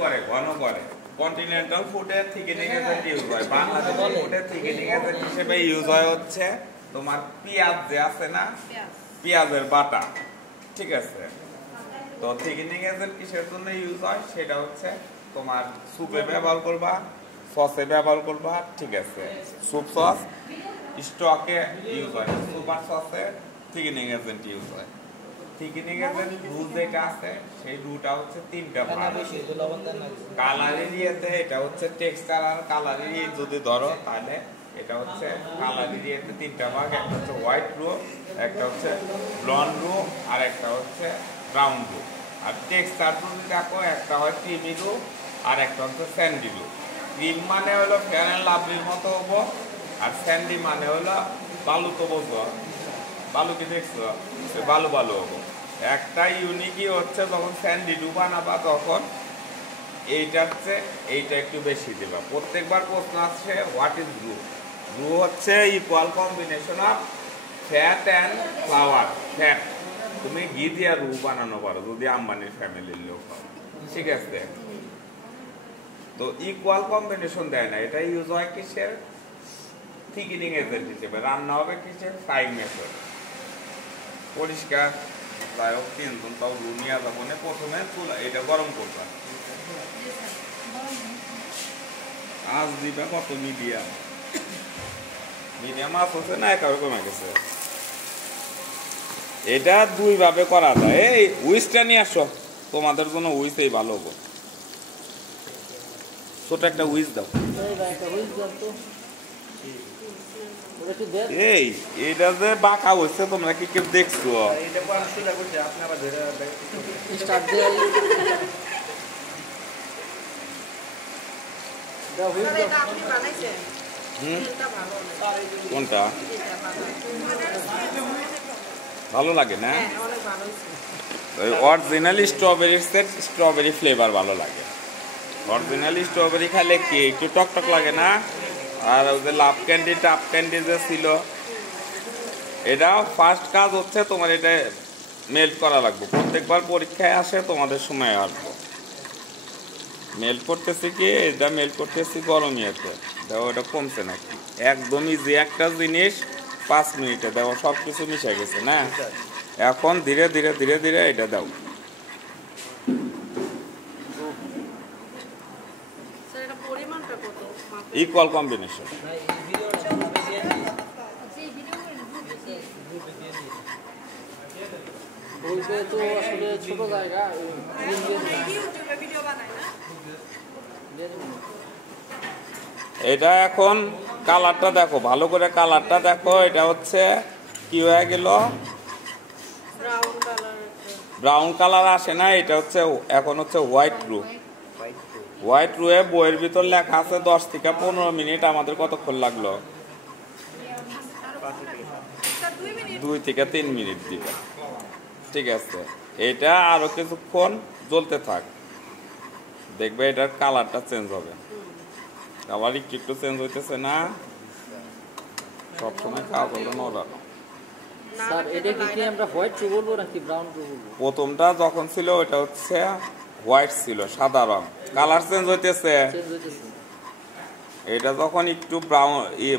করে ঘন করে কন্টিনেন্টাল ফুডের থিকেনিং এজেন্ট ইউজ হয়, বাংলাদেশি ফুডের থিকেনিং এজেন্ট হিসেবে ইউজ হয় হচ্ছে তোমার পেঁয়াজ যে আছে না, পেঁয়াজের বাটা, ঠিক আছে। তো থিকেনিং এজেন্ট কিসের জন্য ইউজ হয় সেটা হচ্ছে তোমার সুপে ব্যবহার করবা, সসে ব্যবহার করবা, ঠিক আছে। স্যুপ সস স্টকে ইউজ হয়, সুপার সসে থিকেনিং এজেন্ট ইউজ হয়। থিকেনিং এজেন্ট রুল যেটা আছে সেই রুলটা হচ্ছে তিনটা ভাগ। কালারের ইয়েতে এটা হচ্ছে টেক্সচার আর কালারের ইয়ে যদি ধরো তাহলে এটা হচ্ছে কালারের ইয়েতে তিনটা ভাগ, একটা হচ্ছে হোয়াইট রু, একটা হচ্ছে ব্লন্ড রু, আর একটা হচ্ছে ব্রাউন রু। আর টেক্সচার যদি দেখো একটা হয় ক্রিমি রু আর একটা হচ্ছে স্যান্ডি রু। ক্রিম মানে হলো ফেয়ার অ্যান্ড লাভলির মতো হবো, আর স্যান্ডি মানে হলো বালু, তো বলবো বালু কি দেখছো, বালু বালু হবো। একটা ইউনিকই হচ্ছে যখন স্যান্ডি রু বানাবা তখন এইটা হচ্ছে এইটা একটু বেশি দেবা। প্রত্যেকবার প্রশ্ন আসছে হোয়াট ইজ রু। রু হচ্ছে equal combination of fat and flower. Fat তুমি ঘি দিয়ে রু বানানো পারো যদি আম্বানির ফ্যামিলির লোক হয়, ঠিক আছে। তো ইকুয়াল কম্বিনেশন দেয় না, এটা ইউজ হয় কিসের, থিকেনিং এজেন্ট হিসেবে। রান্না হবে কিসের, ফ্রাইং মেথড। পরিষ্কার যাই হোক, তিনজন তাও রু নিয়ে যাবো না। প্রথমে চুলা এটা গরম করবা, আঁচ দিবা কত, মিডিয়াম। মিডিয়াম আঁচ হচ্ছে না একেবারে কমে গেছে। এটা দুই ভাবে করা যায়। এই উইচটা নিয়ে আসো, তোমাদের জন্য উইচই ভালো হবো। ছোট একটা উইচ দাও। এই এটা যে বাঁকা হচ্ছে তোমরা কি কেউ দেখছো? কোনটা ভালো লাগে না? অরিজিনাল স্ট্রবেরি ফ্লেভার ভালো লাগে। অরিজিনাল স্ট্রবেরি খাইলে কি একটু টকটক লাগে না? আর ওই যে লাভ ক্যান্ডি টাপ ক্যান্ডি যে ছিল, এটা ফার্স্ট কাজ হচ্ছে তোমার এটা মেল্ট করা লাগবে। প্রত্যেকবার পরীক্ষায় আসে তোমাদের সময় আসবো। মেল্ট করতেছি কি, এটা মেল্ট করতেছি গরম ইয়েতে। দেখো এটা কমছে নাকি, একদমই যে একটা জিনিস 5 মিনিটে দেখো সব কিছু মিশে গেছে না। এখন ধীরে ধীরে ধীরে ধীরে এটা দাও। Equal combination. এটা এখন কালারটা দেখো, ভালো করে কালারটা দেখো। এটা হচ্ছে কি হয়ে গেল, ব্রাউন কালার আসে না। এটা হচ্ছে এখন হচ্ছে হোয়াইট রু। হোয়াইট রুয়ে বইয়ের ভিতর লেখা আছে 10 থেকে 15 মিনিট। আমাদের কতক্ষণ লাগলো? 2 থেকে 3 মিনিট দিবে, ঠিক আছে। এটা আরো কিছুক্ষণ জ্বলতে থাক, দেখবে এটার কালারটা চেঞ্জ হবে। কালার একটু চেঞ্জ হইতেছে না, সবসময় খাওয়া করলো নড়ানো। প্রথমটা যখন ছিল ওটা হচ্ছে হোয়াইট ছিল, সাদা রং। কালার চেঞ্জ হইতেছে। এটা যখন একটু ব্রাউন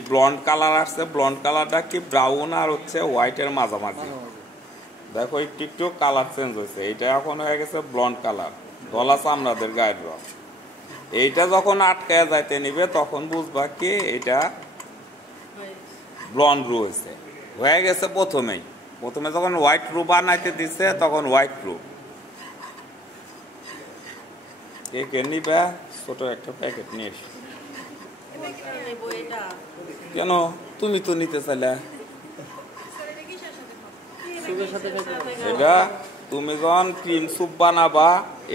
ব্লন্ড কালার আসছে, ব্লন্ড কালারটা কি ব্রাউন আর হচ্ছে হোয়াইটের মাঝামাঝি। দেখো একটু একটু কালার চেঞ্জ হয়েছে। এটা এখন হয়ে গেছে ব্লন্ড কালার, গলা চামড়াদের গায়ের রং। এইটা যখন আটকায় যাইতে নিবে তখন বুঝবা কি এটা ব্লন্ড রু হয়ে গেছে। প্রথমে যখন হোয়াইট রু বানাইতে দিচ্ছে তখন হোয়াইট রু। কে নিবা? ছোট একটা প্যাকেট নিয়ে এসো। কেন, তুমি তো নিতে চাইলে। এটা তুমি যখন ক্রিম স্যুপ বানাবা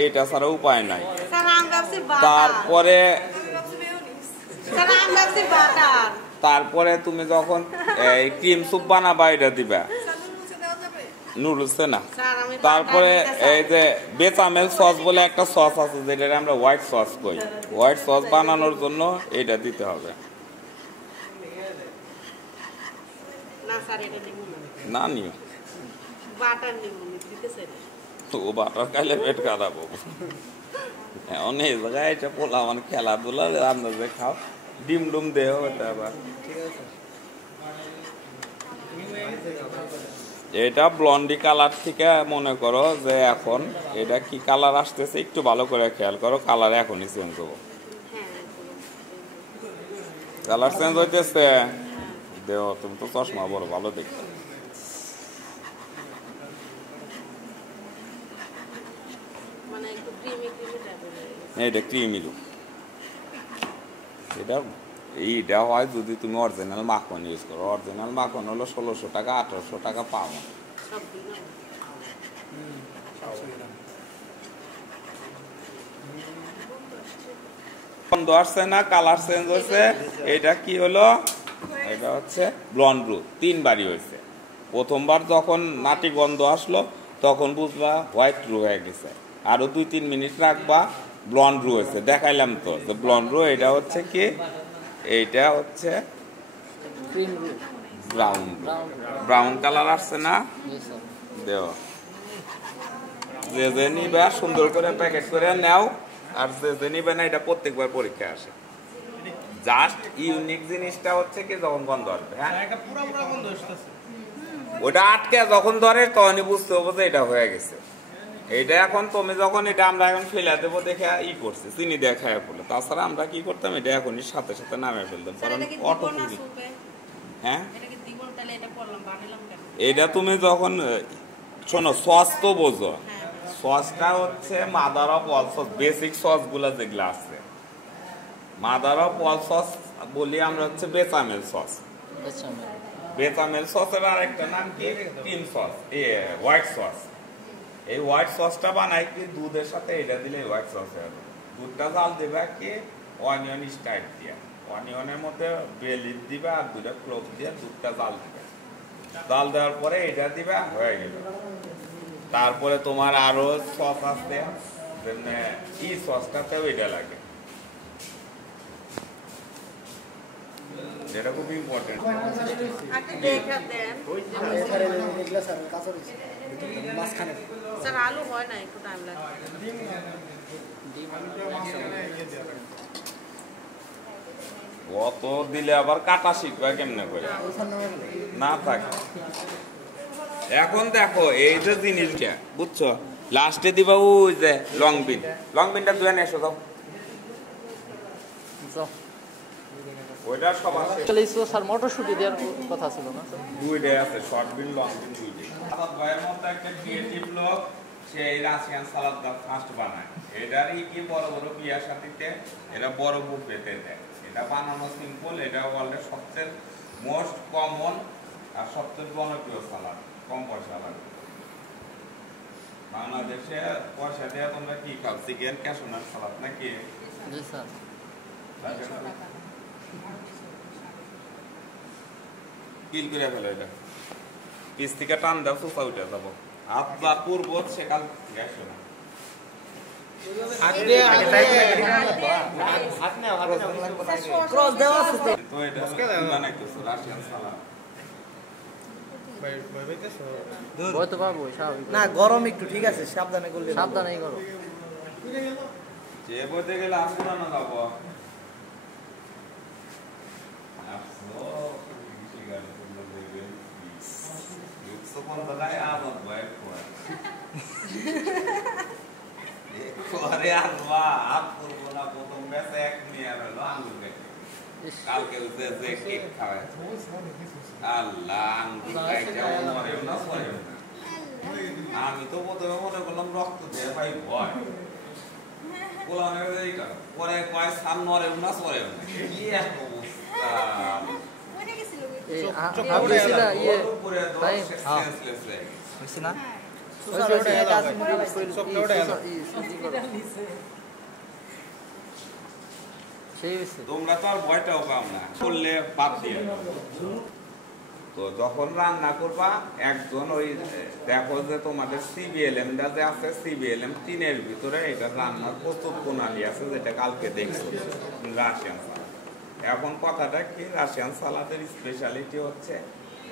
এটা ছাড়া উপায় নাই। তারপরে তুমি যখন ক্রিম স্যুপ বানাবা এটা দিবা, নুডলসে না। তারপরে এই যে বেচামেল সস বলে একটা সস আছে যেটা আমরা হোয়াইট সস কই, হোয়াইট সস বানানোর জন্য এটা দিতে হবে। না নিও, ও বাটার খাইলে পেট খারাপ হবে। অনেক জায়গায় এটা পোলা মানে খেলাধুলা আন্দাজে খাও ডিম ডুম দেহ এটা আবার এটা ব্লন্ডি কালার থেকে মনে করো যে এখন এটা কি কালার আসতেছে একটু ভালো করে খেয়াল করো কালার এখনই চেঞ্জ হবো কালার চেঞ্জ হইতেছে দেহ তুমি তো চশমা বড় ভালো দেখতে এটা ক্রিমি লুক এটা এইটা হয় যদি তুমি অরিজিনাল মাখন ইউজ করো অরিজিনাল মাখন হলো 1600 টাকা 1800 টাকা পাবো গন্ধ আসছে না কালার চেঞ্জ হয়েছে এটা কি হলো এটা হচ্ছে ব্লন্ড ব্লু 3 বারই হয়েছে প্রথমবার যখন নাটি গন্ধ আসলো তখন বুঝবা হোয়াইট ব্লু হয়ে গেছে আরো 2-3 মিনিট রাখবা ব্লন্ড ব্লু হয়েছে দেখাইলাম তো যে ব্লন্ড ব্লু এটা হচ্ছে কি এইটা হচ্ছে ব্রাউন ব্রাউন কালার আসছে না দেও যে নিবা সুন্দর করে প্যাকেট করে নাও আর যে নিবে না এটা প্রত্যেকবার পরীক্ষা আসে জাস্ট ইউনিক জিনিসটা হচ্ছে কি যখন গন্ধ আসবে হ্যাঁ ওটা আটকে যখন ধরে তখনই বুঝতে হবে যে এটা হয়ে গেছে এইটা এখন তুমি যখন এটা আমরা এখন ফেলে দেবো দেখে ই করছি চিনি দিয়ে খায় পড়লো তাছাড়া আমরা কি করতাম এটা এখনই সাথে সাথে নামে ফেলতাম কারণ অটো হ্যাঁ এটা তুমি যখন শোনো সস তো বোঝো সসটা হচ্ছে mother of all sauce basic sauce গুলা যেগুলো আছে মাদার অফ অল সস বলি আমরা হচ্ছে বেচামেল সস বেচামেল সসের আর একটা নাম কি ক্রিম সস হোয়াইট সস এই হোয়াইট সসটা বানাই কি দুধের সাথে এটা দিলে হোয়াইট সস হবে দুধটা জাল দেবে কি অনিয়ন স্টাইল দিয়ে অনিয়নের মধ্যে বে লিফ দিবে আর দুটা ক্লোভ দিয়ে দুধটা জাল দিবে জাল দেওয়ার পরে এটা দিবে হয়ে গেল তারপরে তোমার আরো সস আছে ই সসটাতেও এটা লাগে এটা খুব ইম্পর্টেন্ট আলু হয় না একটু টাইম লাগে অত দিলে আবার কাটা শিখবে কেমনে করে না থাকে এখন দেখো এই যে জিনিসটা বুঝছো লাস্টে দিবা ওই যে লং বিনটা ধুয়ে নিয়ে এসো যাও ওইটা সব আছে আসলে স্যার মটরশুঁটি দেওয়ার কথা ছিল না দুইটাই আছে শর্ট বিন লং বিন দুইটাই সালাদ ভাইয়ের মতো একটা ক্রিয়েটিভ লোক সেই রাশিয়ান সালাদ ফার্স্ট বানায় এটারই কি বড় বড় বিয়ার সাথীতে এরা বড় বুফেতে দেয় এটা বানানো সিম্পল এটা ওয়ার্ল্ডের সবচেয়ে মোস্ট কমন আর সবচেয়ে জনপ্রিয় সালাদ কম পয়সা লাগে বাংলাদেশে পয়সা দেওয়া তোমরা কি খাও চিকেন ক্যাশনার সালাদ নাকি জি স্যার কিল করে ফেলো এটা পিস থেকে টান দাও সোফা উঠে যাবো আপনার পূর্ব সেকাল গেছো না না গরম একটু ঠিক আছে সাবধানে করলে সাবধানেই করো যে বলতে গেলে আসলানো যাবো কালকে আমি তো প্রথমে মনে করলাম রক্ত দিয়ে ভাই ভয় পরে কয় সাম নরেও না সরেও না কি এক তোমরা তো আর ভয়টাও পাও না করলে বাদ দিয়ে তো যখন রান্না করবা একজন ওই দেখো যে তোমাদের সিবিএলএম যে আছে সিবিএলএম 3 এর ভিতরে এটা রান্নার প্রস্তুত প্রণালী আছে যেটা কালকে দেখছো রাশিয়ান সালাদ এখন কথাটা কি রাশিয়ান সালাদের স্পেশালিটি হচ্ছে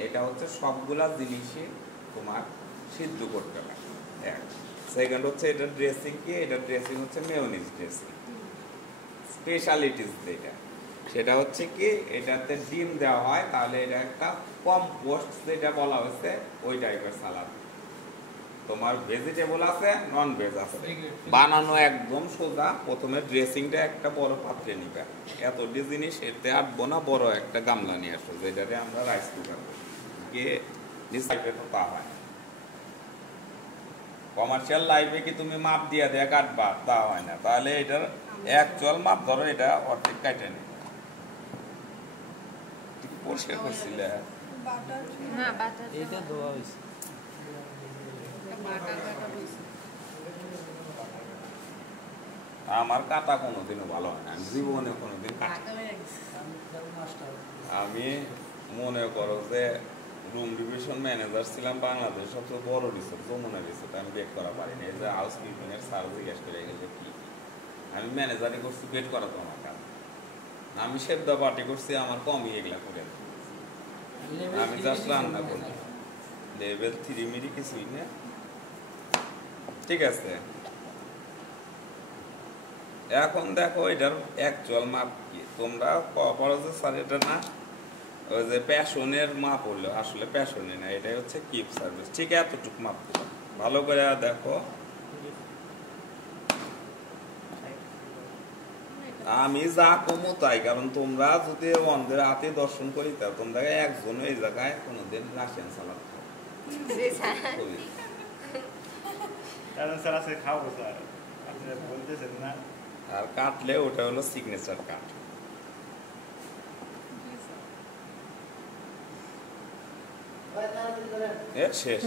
এটা হচ্ছে সবগুলা জিনিসই তোমার সিদ্ধ করতে হবে সেকেন্ড হচ্ছে এটা ড্রেসিং কি, এটা ড্রেসিং হচ্ছে মেয়োনিজ ড্রেসিং। স্পেশালিটিস যেটা সেটা হচ্ছে কি এটাতে ডিম দেওয়া হয়, তাহলে এটা একটা কম্পোস্ট যেটা বলা হয়েছে ওই টাইপের সালাদ। তোমার ভেজিটেবল আছে, নন ভেজ আছে, বানানো একদম সোজা। প্রথমে ড্রেসিংটা একটা বড় পাত্রে নিবে, এতটি জিনিস এতে আটবো না, বড় একটা গামলা নিয়ে আসো যেটাতে আমরা রাইস কুকার গিয়ে নিচে তো তা হয়। কমার্শিয়াল লাইফে কি তুমি মাপ দিয়ে দেয়া কাটবা, তা হয় না। তাহলে এটার অ্যাকচুয়াল মাপ ধরো, এটা অর্ধেক কাটে নি। পরিষ্কার করছিলে না বাটার এটা দেওয়া হয়েছে। আমার কাটা কোনোদিনও ভালো হয় না, আমি জীবনে কোনোদিন কাটা। আমি মনে করো যে রুম ডিভিশন ম্যানেজার ছিলাম বাংলাদেশ সবচেয়ে বড় রিসোর্ট যমুনা রিসোর্ট, আমি বেড করা পারিনি। এই যে হাউস কিপিং এর স্যার জিজ্ঞেস করে গেলে কি আমি ম্যানেজারই করছি, বেড করা তো আমার কাজ। আমি সেদ্ধা পার্টি করছি, আমার কমই এগুলা করে, আমি জাস্ট রান্না করি। লেভেল 3 মিরি কিছুই না, ঠিক আছে। এখন দেখো এটার অ্যাকচুয়াল মাপ কি, তোমরা পড়ো যে স্যার এটা না ওই যে প্যাশনের মাপ হলো, আসলে প্যাশনে না, এটাই হচ্ছে কিপ সার্ভিস। ঠিক এতটুকু মাপ দিলাম, ভালো করে দেখো। আমি যা কমো তাই, কারণ তোমরা যদি অন্ধের হাতে দর্শন করি তা তোমরা একজন এই জায়গায় কোনোদিন রাশিয়ান সালাদ খাও স্যার, আপনি বলতেছেন না। আর কাটলে ওটা হলো সিগনেচার কাট। শেষ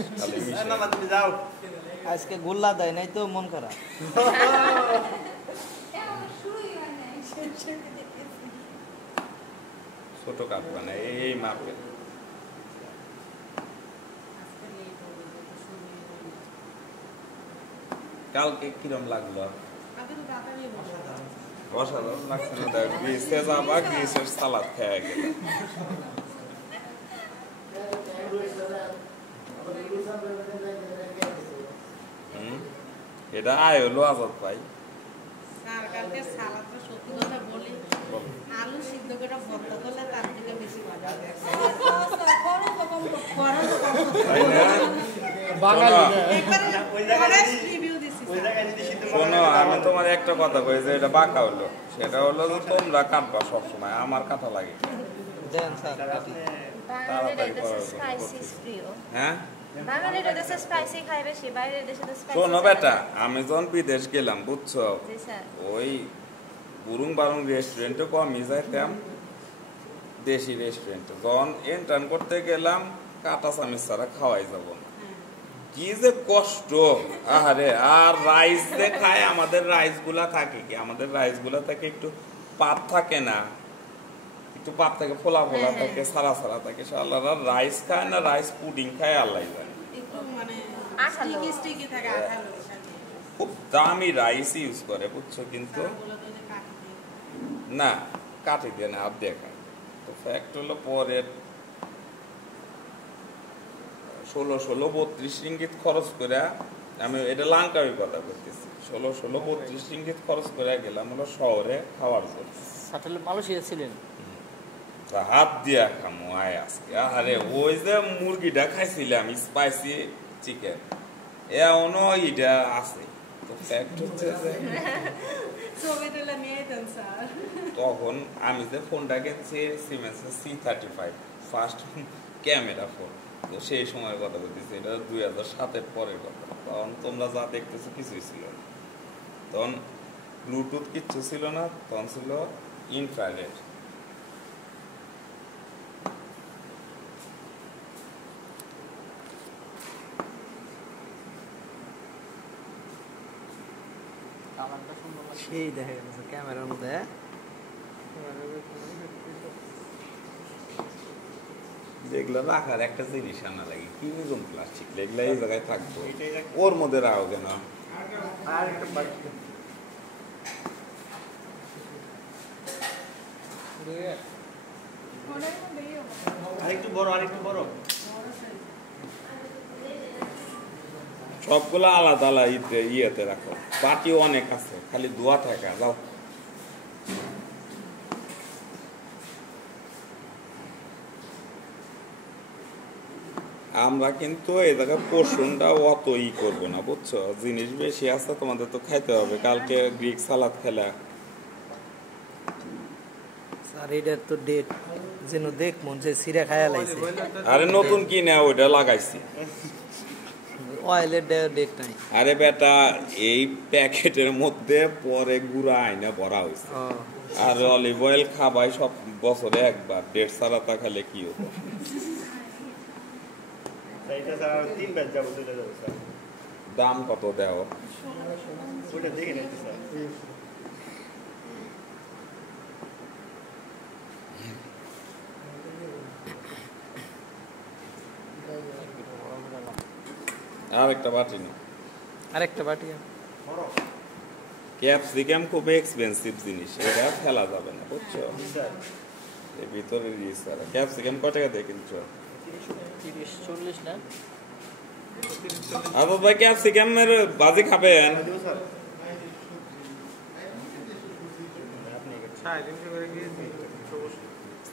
তুমি যাও। আজকে গোল্লা দেয় নাই তো মন খারাপ। ছোট কাটবা না, এই মাপে। কালকে কিরম লাগলো? অসাধারণ লাগছে না? দেখ গ্রিসে যাবা, গ্রিসের সালাদ খেয়ে গেল। এটা আয় হলো আজাদ ভাই। আলু সিদ্ধ করে ভর্তা করলে তার থেকে বেশি মজা হবে। শোনো, আমি তোমার একটা কথা কই যে এটা বাঁকা হলো, সেটা হলো যে তোমরা কাটবা সবসময়, আমার কাটা লাগে। হ্যাঁ শোনো বেটা, আমি যখন বিদেশ গেলাম বুঝছো, ওই বুরুং বারুং রেস্টুরেন্টে কমই যাইতাম, দেশি রেস্টুরেন্টে যখন এন্টার্ন করতে গেলাম কাটা চামিচ ছাড়া খাওয়াই যাব না। কি যে কষ্ট, আহারে। আর রাইস যে খায়, আমাদের রাইস গুলা থাকে কি, আমাদের রাইস গুলা থাকে একটু পাত থাকে না, একটু পাত থাকে, ফোলা ফোলা থাকে, সারা সারা থাকে। আল্লাহরা রাইস খায় না, রাইস পুডিং খায়, আল্লাহ জানে। খুব দামি রাইস ইউজ করে বুঝছো, কিন্তু না কাটি দিয়ে না, আর দেখায়। তো ফ্যাক্ট হলো পরের 16-32 রিঙ্গিত খরচ করে, আমি এটা লাঙ্কাওয়ের কথা বলতেছি, 16-32 রিঙ্গিত খরচ করে গেলাম হলো শহরে খাওয়ার জন্য। মালয়েশিয়া ছিলেন, হাত দিয়া খামো আয় আজকে। আরে ওই যে মুরগিটা খাইছিলাম স্পাইসি চিকেন, এমনও এটা আছে। তো ফ্যাক্ট হচ্ছে যে তখন আমি যে ফোনটা কিনছি সিমেন্সের C35 ফার্স্ট ক্যামেরা ফোন, তো সেই সময়ের কথা বলতেছি, এটা 2007-এর পরের কথা। তখন তোমরা যা দেখতেছো কিছুই ছিল না, তখন ব্লুটুথ কিচ্ছু ছিল না, তখন ছিল ইনফ্রারেড। সেই দেখা গেছে ক্যামেরার মধ্যে। যেগুলো রাখার একটা জিনিস আনা লাগে, কি ওজন প্লাস্টিক, এগুলো এই জায়গায় থাকবো, ওর মধ্যে রাখো কেন? আরেকটু বড়, আরেকটু বড়। সবগুলো আলাদা আলাদা ইয়েতে রাখো, বাটিও অনেক আছে, খালি ধোয়া থাকা যাও। আমরা কিন্তু এই জায়গায় পোষণটা অত করবো না, বুঝছো? জিনিস বেশি আছে, তোমাদের তো খাইতে হবে। কালকে গ্রিক সালাদ খেলা। স্যার এটার তো ডেট যেন দেখ মন যে সিরা খায়া লাইছে। আরে নতুন কিনে ওইটা লাগাইছি। অয়েলের ডেট নাই। আরে বেটা, এই প্যাকেটের মধ্যে পরে গুঁড়া আইনা ভরা হয়েছে। আর অলিভ অয়েল খাবাই সব বছরে একবার, ডেট ছাড়া তা খেলে কি হতো? এইটা স্যার আর 3 ব্যাচ যাবো, 2টা যাবো স্যার। দাম কত দেও? ওটা দেখে নিতে স্যার। আরেকটা বাটি না, আরেকটা বাটি। ক্যাপসিকাম খুব এক্সপেন্সিভ জিনিস, এটা ফেলা যাবে না, বুঝছো? এর ভিতরে ক্যাপসিকাম কত টাকা দিয়ে কিনছো? 30-40 না? আবার ভাই ক্যাপসিকামের বাজি খাবেন? দেবো স্যার। আপনি 350 করে দিয়েছি।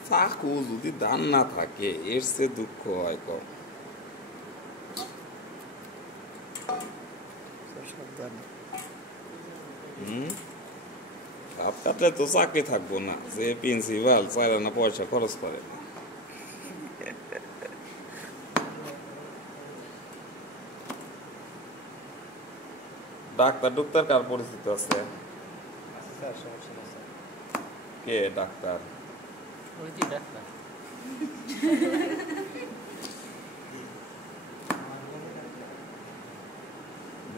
চাকু যদি দাম না থাকে এর চেয়ে দুঃখ হয় কম। হাত কাটলে তো চাকরি থাকবো না, যে প্রিন্সিপাল 4 আনা পয়সা খরচ করে। ডাক্তার ডুক্তার কার পরিচিত আছে? স্যার সমস্যা না স্যার। কে ডাক্তার? ওই যে ডাক্তার।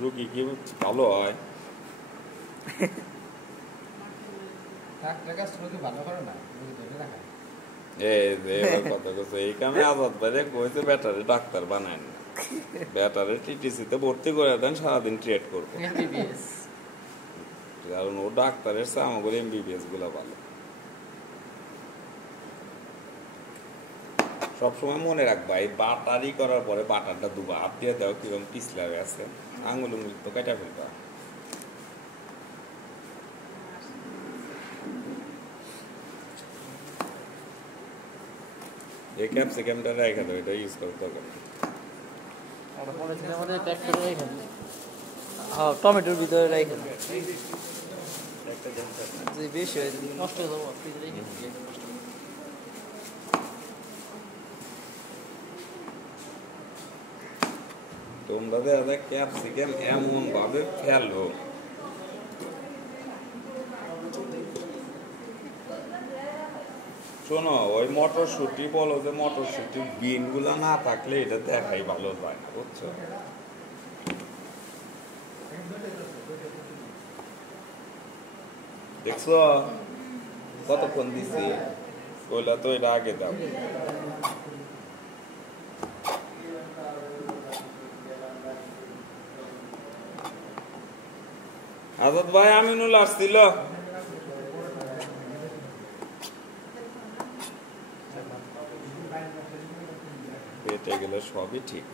রুগী কি ভালো হয়? এই কামে আজাদ ভাই কইছে ব্যাটারি ডাক্তার বানায় না, ব্যাটারি টিটিসিতে ভর্তি করে দেন, সারাদিন ট্রিট করবো। কারণ ও ডাক্তারের চেয়ে আমাদের এমবিবিএস গুলা ভালো। সবসময় মনে রাখবা, এই বাটারি করার পরে বাটারটা দুবা হাত দিয়ে দাও, কিরকম পিছলা আছে, আঙুল উঙ্গুল তো কেটে ফেলবা। এই ক্যাপসিকামটা রেখে দাও, এটা ইউজ করতে হবে না। আমাদের প্যাক করে রেখে দিই। হ্যাঁ, টমেটোর ভিতরে রাখেন। একটা দেন স্যার। যে বেশি হয়ে যাবে নষ্ট হয়ে যাবো, ফ্রিজে রেখে দিই, নষ্ট হয়ে যাবে। তোমরা দেখা ক্যাপসিকাম এমন ভাবে ফেলো, শোনো, ওই মটরশুটি বলো যে মটরশুটি বিন গুলা না থাকলে এটা দেখাই ভালো যায় না, বুঝছো? দেখছো কতক্ষণ দিছি? কইলা তো এটা আগে দাও। আজাদ ভাই, আমিনুল আসছিল। পেটে গেলে সবই ঠিক।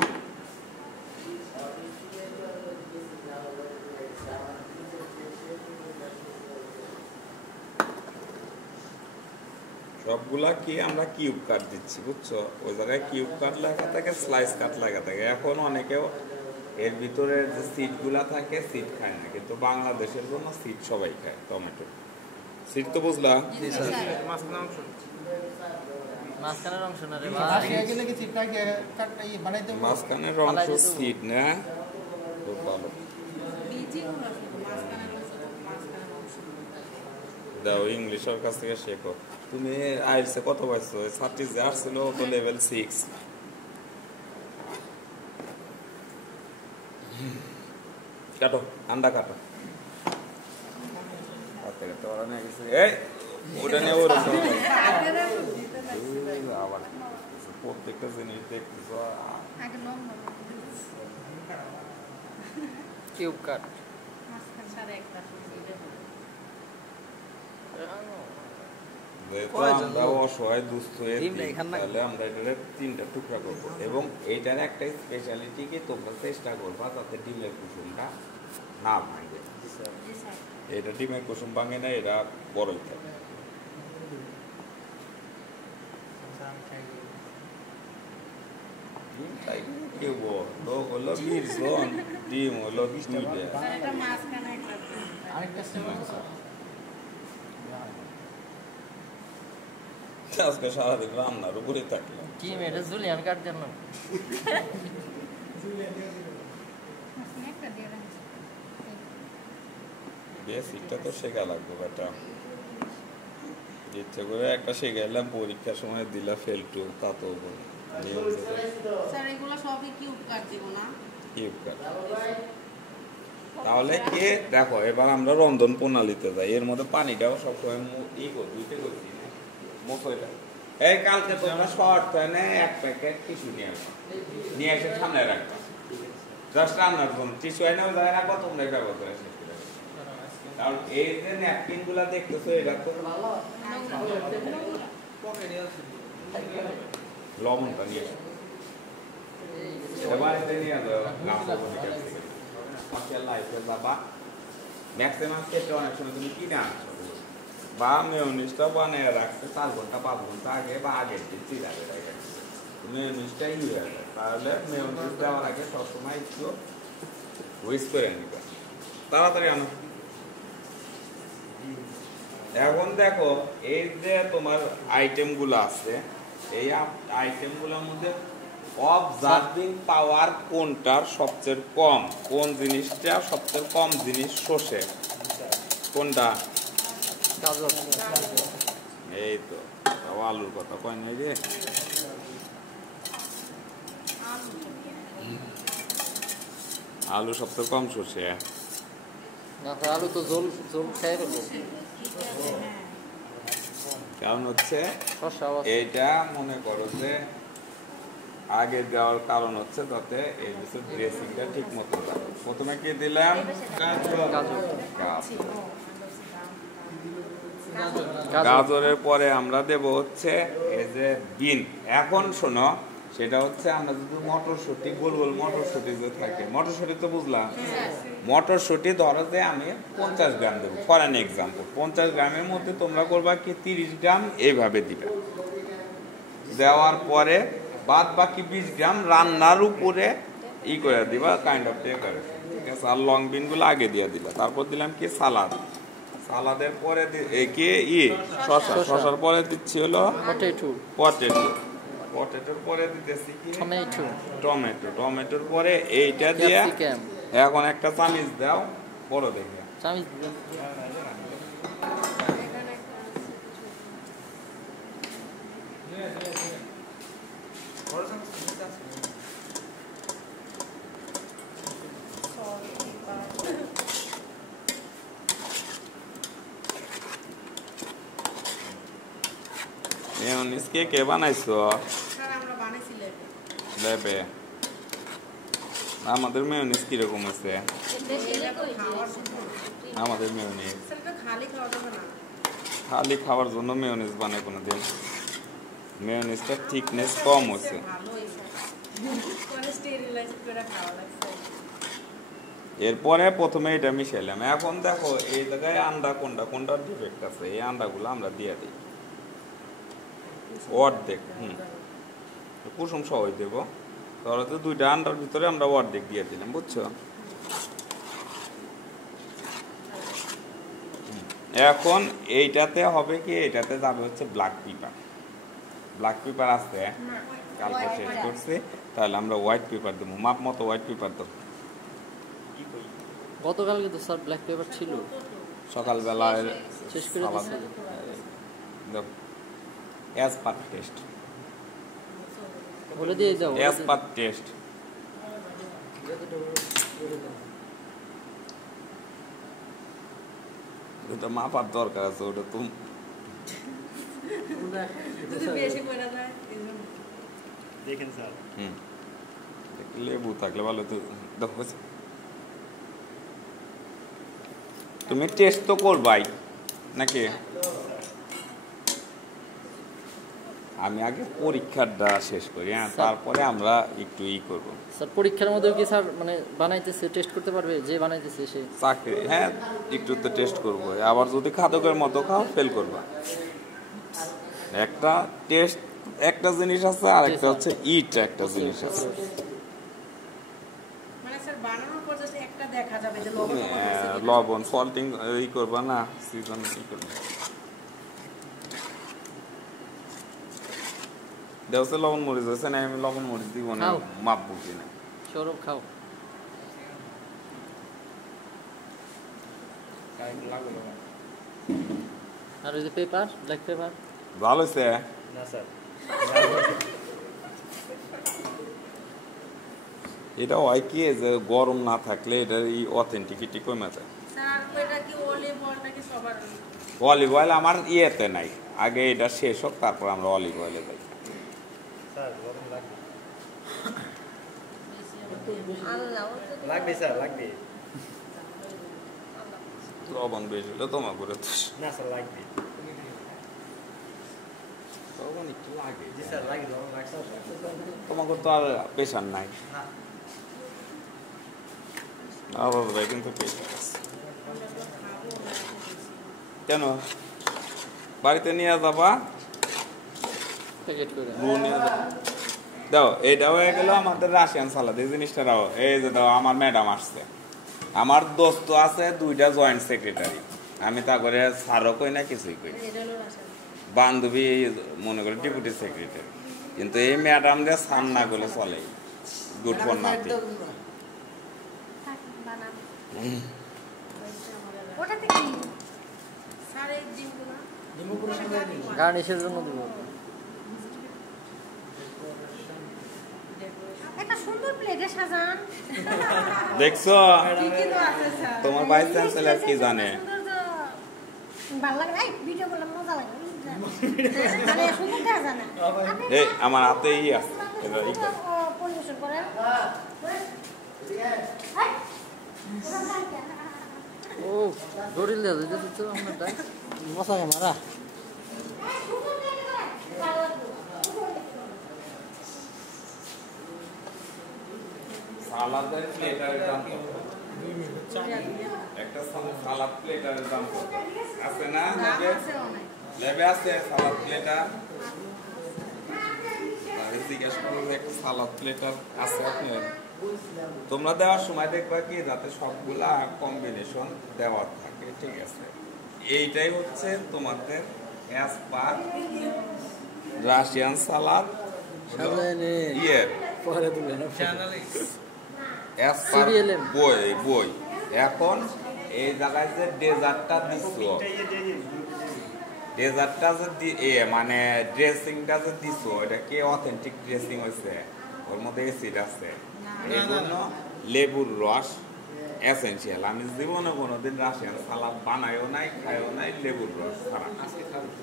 সবগুলা কি আমরা কিউব কাট দিচ্ছি, বুঝছো? ওই জায়গায় কিউব কাট লাগা থাকে, স্লাইস কাট লাগা থাকে। এখন অনেকেও এর ভিতরে যে সিট গুলা থাকে সিট খায় না, কিন্তু বাংলাদেশের জন্য সিট সবাই খায়। টমেটো সিট তো বুঝলা? মাঝখানের অংশ না রে মাঝখানের অংশ সিট না, খুব ভালো। দাও, ইংলিশের কাছ থেকে শেখো। তুমি আইএলটিএস কত পাইছো? ছাত্রী যে আসছিল তো লেভেল 6। কাটো, আন্ডা কাটো। এই ওটা নিয়ে ওর আবার প্রত্যেকটা জিনিস দেখতেছ। কিউব কাট। যেহেতু কয়জন আমরা লোক? অসহায় দুস্থ ডিমটা এখানে না- তাহলে আমরা এটার 3টা টুকরা করবো এবং এইটার একটা স্পেশালিটি কি তোমরা চেষ্টা করবা যাতে ডিমের কুসুমটা না ভাঙে। এটা ডিমের কুসুম ভাঙে না, এটা বড়ই থাকে। ডিম তাই কি লোক হলো 20 জন, ডিম হলো 2টা। এটা মাঝখানে একটা আরেকটা সেভেন স্যার আজকে সারাদিন রান্নার উপরে থাকলাম। কি এটা জুলিয়ান কাট দেন না একটা দিয়ে দেন। বেসিকটা তো শেখা লাগবে বেটা। ইচ্ছে করে একটা শিখাইলাম, পরীক্ষার সময় দিলা ফেল টু, তা তো স্যার এগুলো সবই কিউব কাট দিব না? তাহলে কে দেখো এবার আমরা রন্ধন প্রণালীতে যাই। এর মধ্যে পানিটাও সবসময় দুইতে করছি না মশলা। এই কালকে তোমরা শর্ট প্যানে 1 প্যাকেট টিস্যু নিয়ে এসে সামনে রাখবা, জাস্ট রান্নার জন্য। টিস্যু এনেও যায় রাখবো, তোমরা ব্যবহার করে শেষ করে রাখবা। কারণ এই যে ন্যাপকিন গুলা দেখতেছো এটা তো লবণটা নিয়ে এসো। এবার এটা নিয়ে যাও লাইফে যাবা। ম্যাক্সিমাম ক্ষেত্রে অনেক সময় তুমি কিনে আনছো বা মেয়োনিজটা বানিয়ে রাখছে 4 ঘন্টা 5 ঘন্টা আগে বা আগের দিন চিরা দেয়, মেয়োনিজটাই হয়ে যায়। তাহলে মেয়োনিজ দেওয়ার আগে সবসময় একটু হুইস করে নিবে, তাড়াতাড়ি আনো। এখন দেখো এই যে তোমার আইটেমগুলো আছে, এই আইটেমগুলোর মধ্যে অবজার্ভিং পাওয়ার কোনটার সবচেয়ে কম, কোন জিনিসটা সবচেয়ে কম জিনিস শোষে, কোনটা? গাজর এই তো আলুর কথা কয় নাই রে। আলু সবচেয়ে কম শোষে। না স্যার আলু তো জল জল খেয়ে ফেলবো কারণ হচ্ছে শসা এইটা মনে করো যে আগে দেওয়ার কারণ হচ্ছে যাতে এই ড্রেসিংটা ঠিক মতো যাবে। প্রথমে কি দিলাম? গাজরের পরে আমরা দেব হচ্ছে এই যে বিন। এখন শোনো, সেটা হচ্ছে আমরা যদি মটরশুঁটি, গোল গোল মটরশুঁটি যে থাকে, মটরশুঁটি তো বুঝলাম, মটরশুঁটি ধরো যে আমি 50 গ্রাম দেবো ফর অ্যান এক্সাম্পল। 50 গ্রামের মধ্যে তোমরা করবা কি 30 গ্রাম এইভাবে দিবে। দেওয়ার পরে বাদ বাকি 20 গ্রাম রান্নার উপরে করে দিবা, কাইন্ড অফ ডেকোরেশন, ঠিক আছে। আর লং বিন গুলো আগে দিয়ে দিলা। তারপর দিলাম কি সালাদ, সালাদের পরে কি শসা, শসার পরে দিচ্ছি হলো পটেটোর পরে দিতেছি কি টমেটো, টমেটোর পরে এইটা দিয়ে এখন একটা চামিচ দাও বড় দেখে। চামিচ মেয়োনিজ কে বানাইছো? স্যার আমরা বানাইছি লেবে। আমাদের মেয়োনিজ কিরকম আছে? আমাদের মেয়োনিজ খালি খাওয়া যাবে না, খালি খাওয়ার জন্য মেয়োনিজ বানায় কোনোদিন? মেয়োনিজটা থিকনেস কম হচ্ছে। এরপরে প্রথমে এটা মিশাইলাম। এখন দেখো এই জায়গায় আন্ডা কোনটা ডিফেক্ট আছে, এই আন্ডাগুলো আমরা দিয়ে দিই অর্ধেক। কুসুম সহজ দেবো, ধরো তো 2টা আন্ডার ভিতরে আমরা অর্ধেক দিয়ে দিলাম, বুঝছো? এখন এইটাতে হবে কি, এইটাতে যাবে হচ্ছে ব্ল্যাক পেপার। ব্ল্যাক পেপার আছে, কালকে শেষ করছি, তাহলে আমরা হোয়াইট পেপার দেবো, মাপ মতো হোয়াইট পেপার দেবো। গতকালকে তো স্যার ব্ল্যাক পেপার ছিল, সকালবেলা শেষ করে দিয়েছে। দেখো অ্যাজ পার টেস্ট, বলে দিয়ে দাও অ্যাজ পার টেস্ট। ওটা মাপার দরকার আছে, ওটা তুমি দেখেন স্যার। লেবু থাকলে ভালো। তো দেখো তুমি টেস্ট তো করবাই নাকি? আমি আগে পরীক্ষাটা শেষ করি, হ্যাঁ, তারপরে আমরা একটু করব। স্যার পরীক্ষার মধ্যে কি স্যার মানে বানাইতেছে টেস্ট করতে পারবে, যে বানাইতেছে সে? চাকরি, হ্যাঁ, একটু তো টেস্ট করব। আবার যদি খাদকের মতো খাও ফেল করবা। একটা টেস্ট একটা জিনিস আছে, আর একটা হচ্ছে ইট একটা জিনিস আছে। মানে স্যার বানানোর পর জাস্ট একটা দেখা যাবে যে লবণ সল্টিং করবা না, সিজন করবা। দেওসে লবণ মরিচ আছে না, আমি লবণ মরিচ দিব না, মাপ বুঝি না। সৌরভ খাও। আর ওই যে পেপার, ব্ল্যাক পেপার ভালো হয়েছে না স্যার। এটা হয় কি যে গরম না থাকলে এটার এই অথেন্টিকিটি কমে যায়। স্যার এটা কি অলিভ অয়েল নাকি সবার? অলিভ অয়েল আমার ইয়েতে নাই, আগে এটা শেষ হোক তারপর আমরা অলিভ অয়েলে যাই। স্যার গরম লাগবে। আল্লাহ লাগবে স্যার, লাগবে। লবণ বেশি হলে তোমার করে না স্যার লাগবে। লবণ একটু লাগে। জি স্যার লাগবে, লবণ লাগছে। তোমাকে তো আর প্রেশার নাই। আবার ভাই কিন্তু প্রেশার আছে। কেন বাড়িতে নিয়ে যাবা? প্যাকেট করে দাও। এইটা হয়ে গেল আমাদের রাশিয়ান সালাদ। এই জিনিসটা দাও। এই যে দাও, আমার ম্যাডাম আসছে। আমার দোস্ত আছে 2টা জয়েন্ট সেক্রেটারি। আমি তা করে স্যারও কই না, কিছুই কই না। বান্ধবী মনে করে ডেপুটি সেক্রেটারি। কিন্তু এই ম্যাডাম রে সাম না করলে চলে। Good for nothing. ওটাতে কি স্যার এই ডিমগুলো গার্নিশের জন্য দিব। একটা সুন্দর প্লেটে সাজান। দেখছো কি তো আছে স্যার? তোমার ভাইস চ্যান্সেলর কি জানে? ভালো লাগে না, ভিডিও করলে মজা লাগে। মানে সুন্দর দেখা যায় না। এই আমার হাতে আছে, এটা পরিবেশন করেন। ও ডরিল দাও এটা তো আমরা তাই মশা মারা। সালাদের প্লেটারের দাম কত? একটা সালাদ প্লেটারের দাম কত আছে না? লেবে আছে সালাদ প্লেটার। জিজ্ঞেস করবো একটা সালাদ প্লেটার আছে আপনার? তোমরা দেওয়ার সময় দেখবা কি যাতে সবগুলা কম্বিনেশন দেওয়া থাকে, ঠিক আছে? এইটাই হচ্ছে তোমাদের অ্যাজ পার রাশিয়ান সালাদ ইয়ে বই। এখন এই জায়গায় যে ডেজার্টটা দিচ্ছ, ডেজার্টটা যে মানে ড্রেসিংটা যে দিচ্ছ, এটা কি অথেন্টিক ড্রেসিং হয়েছে? ওর মধ্যে অ্যাসিড আছে, এই জন্য লেবুর রস এসেনশিয়াল। আমি জীবনে কোনোদিন রাশিয়ান সালাদ বানাইও নাই, খাইও নাই লেবুর রস ছাড়া।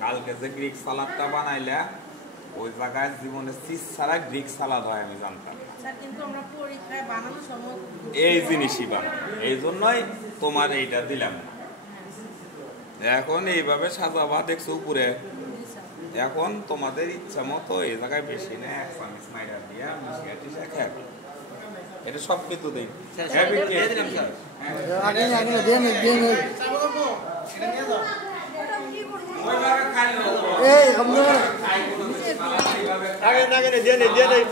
কালকে যে গ্রিক সালাদটা বানাইলে ওই জায়গায় জীবনে চিজ ছাড়া গ্রিক সালাদ হয় আমি জানতাম। এই জিনিসই বানাই, এই জন্যই তোমার এইটা দিলাম। এখন এইভাবে সাজাবা, দেখছো উপরে। এখন তোমাদের ইচ্ছা মতো এই জায়গায় বেশি না, 1 চামচ মাইরা দিয়া মিশিয়ে টিশিয়ে খায়। এটা সব কিছু দিই। আগে